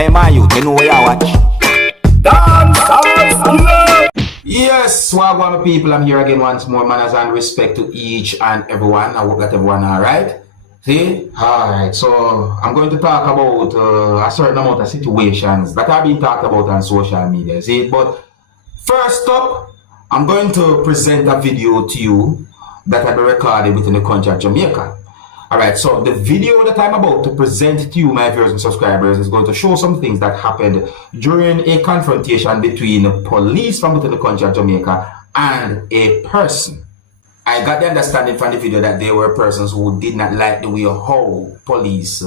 Hey man, you know where you watch? Dancehall skilla. Yes, Wagwan people, I'm here again once more. Manners and respect to each and everyone. I hope that everyone alright. See? Alright, so I'm going to talk about a certain amount of situations that have been talked about on social media. See? But first up, I'm going to present a video to you that I recorded within the country of Jamaica. Alright, so the video that I'm about to present to you, my viewers and subscribers, is going to show some things that happened during a confrontation between police from within the country of Jamaica and a person. I got the understanding from the video that there were persons who did not like the way how police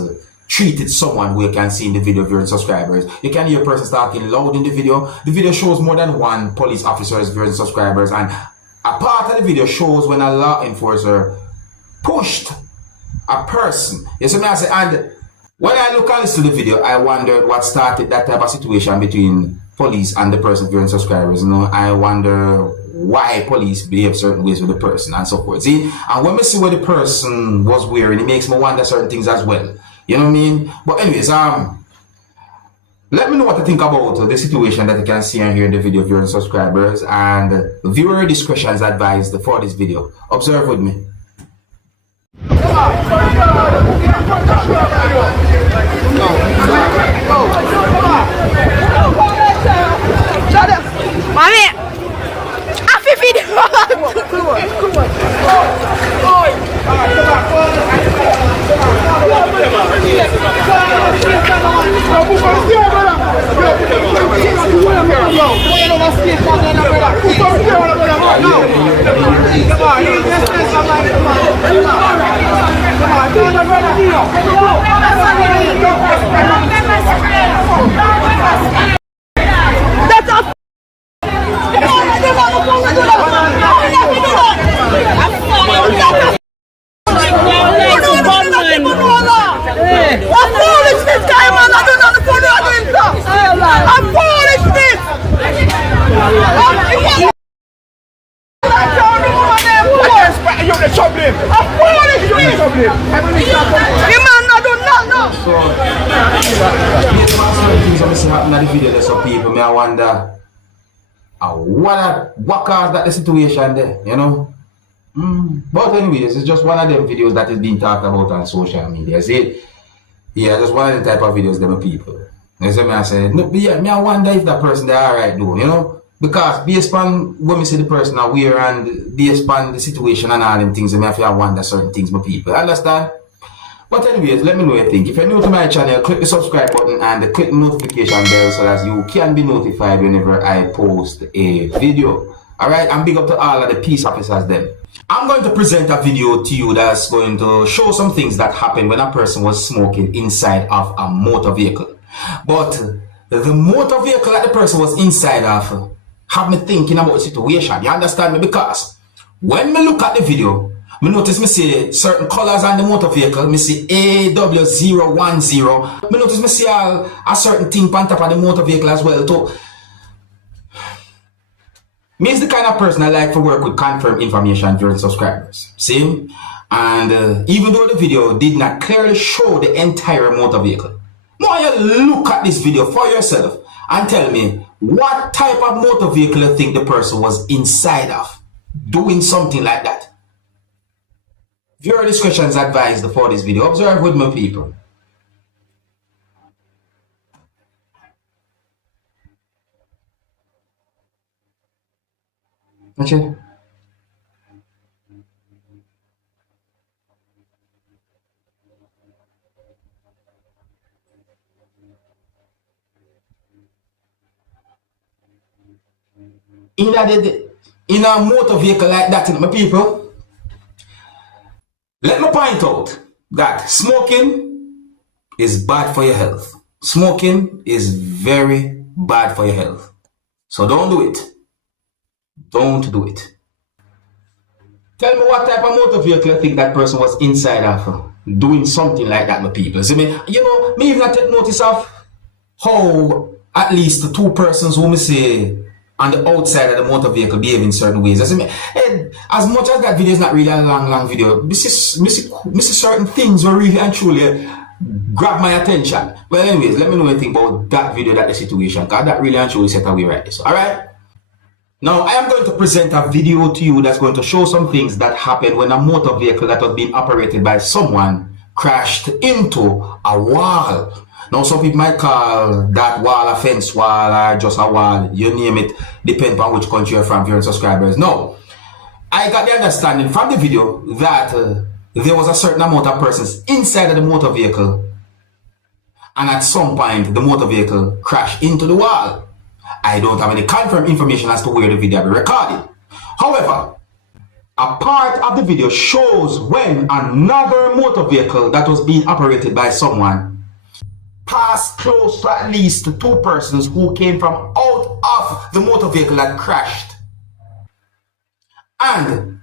treated someone who you can see in the video, viewers and subscribers. You can hear persons talking loud in the video. The video shows more than one police officer's viewers and subscribers, and a part of the video shows when a law enforcer pushed a person. You see me, I say, and when I look and listen to the video, I wondered what started that type of situation between police and the person viewing subscribers. You know, I wonder why police behave certain ways with the person and so forth. See, and when we see what the person was wearing, it makes me wonder certain things as well. You know what I mean? But anyways, let me know what you think about the situation that you can see and hear in the video, viewers and subscribers, and viewer discretion is advised for this video. Observe with me. Mami, happy video. I wonder what caused that the situation there, you know. But anyways, it's just one of them videos that is being talked about on social media. See, yeah, just one of the type of videos them people. You see me, I say, no, yeah, me I wonder if that person they alright though, you know, because based on when we see the person aware and based on the situation and all them things, I have to wonder certain things, my people. Understand? But anyways, let me know what you think. If you're new to my channel, click the subscribe button and click the notification bell so that you can be notified whenever I post a video. Alright, and big up to all of the peace officers then. I'm going to present a video to you that's going to show some things that happened when a person was smoking inside of a motor vehicle. But the motor vehicle that the person was inside of have me thinking about the situation. You understand me? Because when me look at the video, me notice me see certain colors on the motor vehicle. Me see AW010. Me notice me see a certain thing on top of the motor vehicle as well too. Me is the kind of person I like to work with confirmed information during subscribers. See? And even though the video did not clearly show the entire motor vehicle, now you look at this video for yourself and tell me what type of motor vehicle you think the person was inside of doing something like that. Viewer discretion is advised for this video. Observe with me, people. Okay. In a motor vehicle like that, my people, let me point out that smoking is bad for your health. Smoking is very bad for your health. So don't do it. Don't do it. Tell me what type of motor vehicle you think that person was inside of doing something like that, my people. See me, you know, me even take notice of how at least the two persons who me say on the outside of the motor vehicle behave in certain ways. I mean, as much as that video is not really a long video, this is certain things were really and truly grab my attention. Well, anyways, let me know anything about that video, that the situation, because that really and truly set away right this. Alright? Now, I am going to present a video to you that's going to show some things that happened when a motor vehicle that was being operated by someone crashed into a wall. Now, some people might call that wall a fence wall or just a wall. You name it, depending on which country you're from, viewers, subscribers. No, I got the understanding from the video that there was a certain amount of persons inside of the motor vehicle, and at some point, the motor vehicle crashed into the wall. I don't have any confirmed information as to where the video will be recorded. However, a part of the video shows when another motor vehicle that was being operated by someone passed close to at least two persons who came from out of the motor vehicle that crashed. And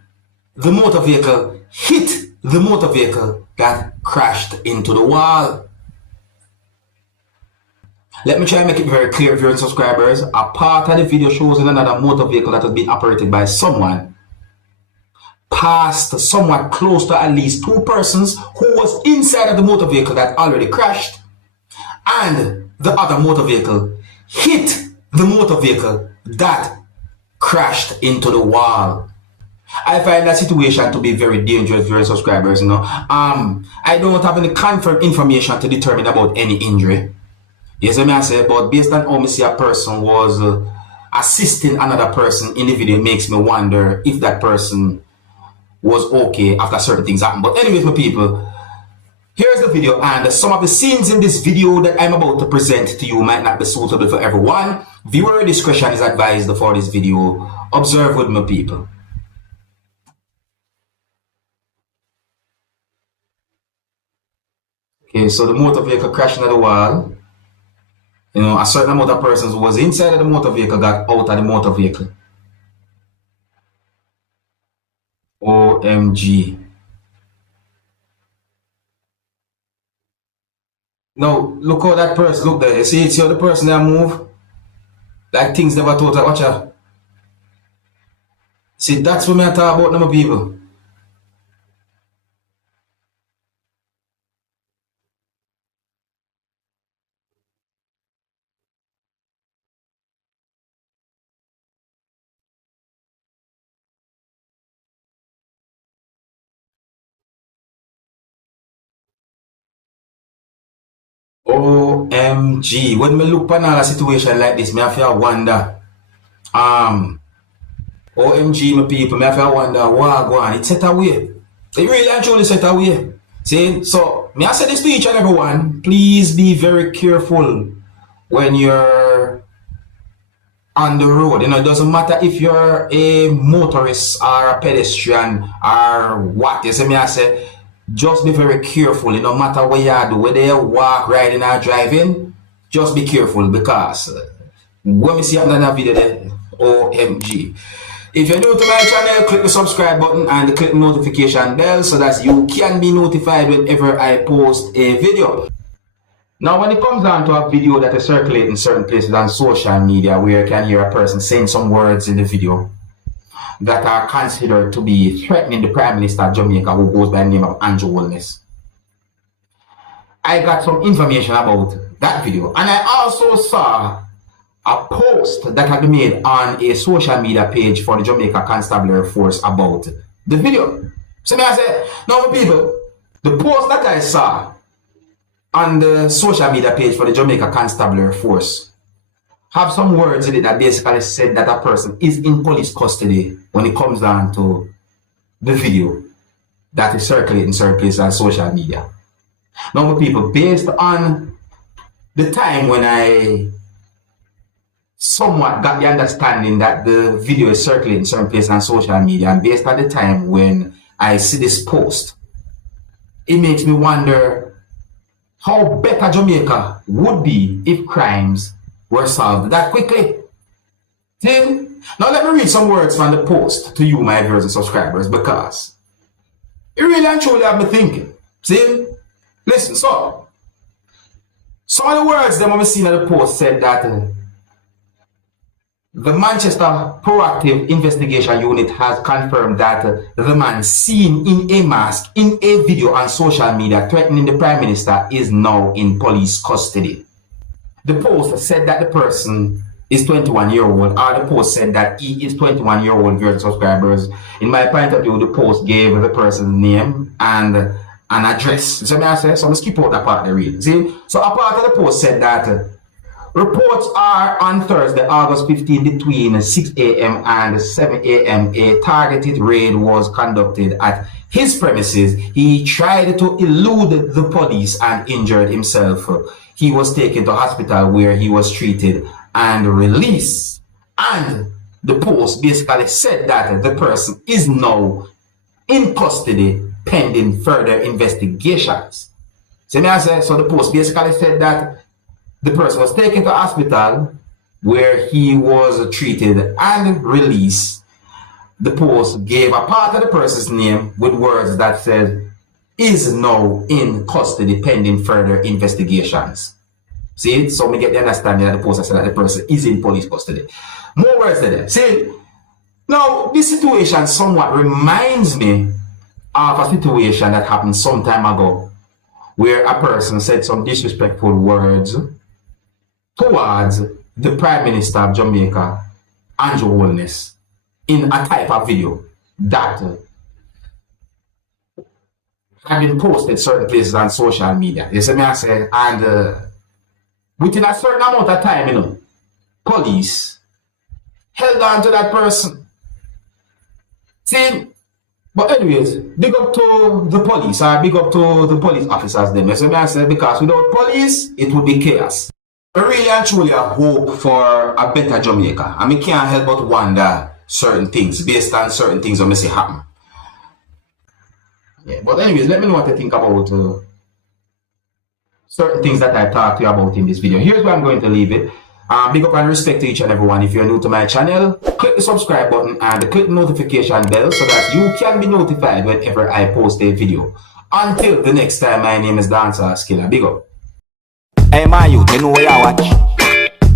the motor vehicle hit the motor vehicle that crashed into the wall. Let me try and make it very clear, viewers and subscribers. A part of the video shows in another motor vehicle that was being operated by someone passed somewhat close to at least two persons who was inside of the motor vehicle that already crashed, and the other motor vehicle hit the motor vehicle that crashed into the wall. I find that situation to be very dangerous, viewers and subscribers. I don't have any confirmed information to determine about any injury. Yes, I may say, but based on how I see a person was assisting another person in the video, it makes me wonder if that person was okay after certain things happened. But anyways, my people, here's the video, and some of the scenes in this video that I'm about to present to you might not be suitable for everyone. Viewer discretion is advised for this video. Observe with my people. Okay, so the motor vehicle crashed into the wall. A certain amount of persons who was inside of the motor vehicle got out of the motor vehicle. OMG. Now, look how that person look there. You see how the person that move? Like things never thought of. Watch out. See, that's what I talk about, my people. OMG. When me look upon a situation like this, me have to wonder. OMG, my people, me have to wonder what go on. It set away. It really and truly set away. See? So, me I say this to each and everyone. Please be very careful when you're on the road. It doesn't matter if you're a motorist or a pedestrian or what. You see me I say, just be very careful. No matter what you do, whether you walk, riding or driving, just be careful, because when we see another video there, OMG. If you're new to my channel, click the subscribe button and click the notification bell so that you can be notified whenever I post a video. Now, when it comes down to a video that is circulating in certain places on social media where you can hear a person saying some words in the video that are considered to be threatening the Prime Minister of Jamaica, who goes by the name of Andrew Wellness, I got some information about that video, and I also saw a post that had been made on a social media page for the Jamaica Constabulary Force about the video. So I said, now people, the post that I saw on the social media page for the Jamaica Constabulary Force have some words in it that basically said that a person is in police custody when it comes down to the video that is circulating in certain places on social media. Now people, based on the time when I somewhat got the understanding that the video is circulating in certain places on social media, and based on the time when I see this post, it makes me wonder how better Jamaica would be if crimes were solved that quickly. See? Now let me read some words from the post to you, my viewers and subscribers, because it really and truly have me thinking. See? Listen, so some of the words that I'm seeing in the post said that The Manchester Proactive Investigation Unit has confirmed that the man seen in a mask in a video on social media threatening the Prime Minister is now in police custody. The post said that the person is 21-year-old, or the post said that he is 21-year-old, viewers, subscribers. In my point of view, the post gave the person's name and an address. So I say, so I'm skip out that part of the read. See? So a part of the post said that reports are on Thursday, August 15, between 6 a.m. and 7 a.m. a targeted raid was conducted at his premises. He tried to elude the police and injured himself. He was taken to hospital where he was treated and released. And the post basically said that the person is now in custody pending further investigations. So the post basically said that the person was taken to hospital where he was treated and released. The post gave a part of the person's name with words that said, is now in custody pending further investigations. See, so we get the understanding that the post said that the person is in police custody. More words there. See, now this situation somewhat reminds me of a situation that happened some time ago where a person said some disrespectful words towards the Prime Minister of Jamaica, Andrew Holness, in a type of video that had been posted certain places on social media. You see me I say, and within a certain amount of time, you know, police held on to that person. See, but anyways, big up to the police, or big up to the police officers then. You see me I say, because without police, it would be chaos. I really and truly hope for a better Jamaica. I mean, can't help but wonder certain things based on certain things that may say happen. Yeah, but anyways, let me know what you think about certain things that I talked to you about in this video. Here's where I'm going to leave it. Big up and respect to each and everyone. If you're new to my channel, click the subscribe button and click the notification bell so that you can be notified whenever I post a video. Until the next time, my name is Datta F KR. Big up. Hey, my youth, you know where you watch?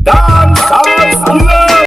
Dancehall.